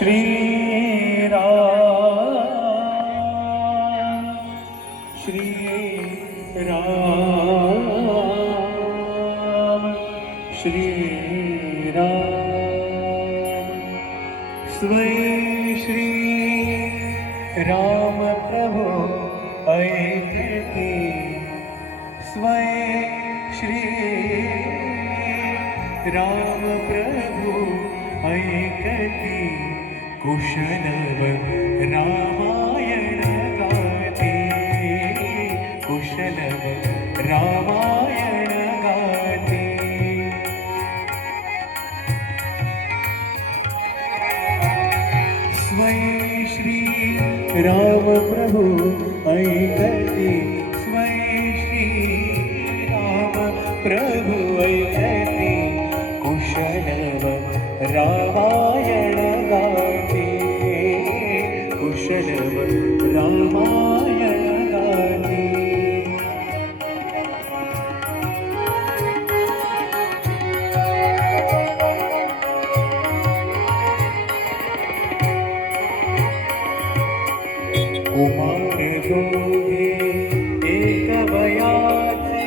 श्री राम श्री राम श्री राम स्वयं श्री राम प्रभु ऐकती स्वयं श्री राम प्रभु ऐकती कुशलव रामायण गाते कुशलव रामायण गाते स्वयं श्री राम प्रभु ऐकती स्वयं श्री राम प्रभु ऐकती कुशलव रामायण गाते कुशलव रामायण गाते कुमार दोघे एक वयाचे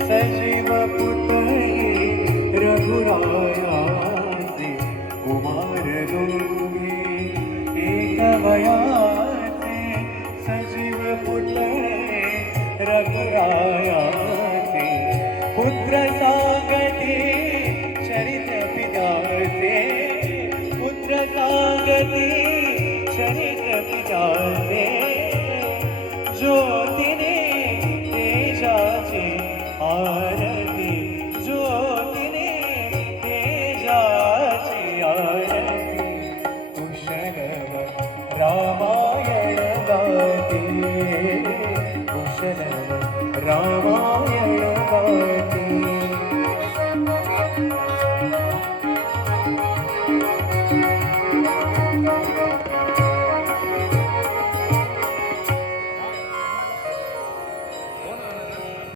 सजीव पुतळे रघुरायाचे कुमार दोघे एक वयाचे सजीव पुतळे रघुरायाचे पुत्र सांगते चरित पित्याचे पुत्र सांगते चरित पित्याचे ज्योतिने तेजाची आरती ज्योतिने तेजाची आरती कुशलव रामायण गाते कुशलव रामायण गाते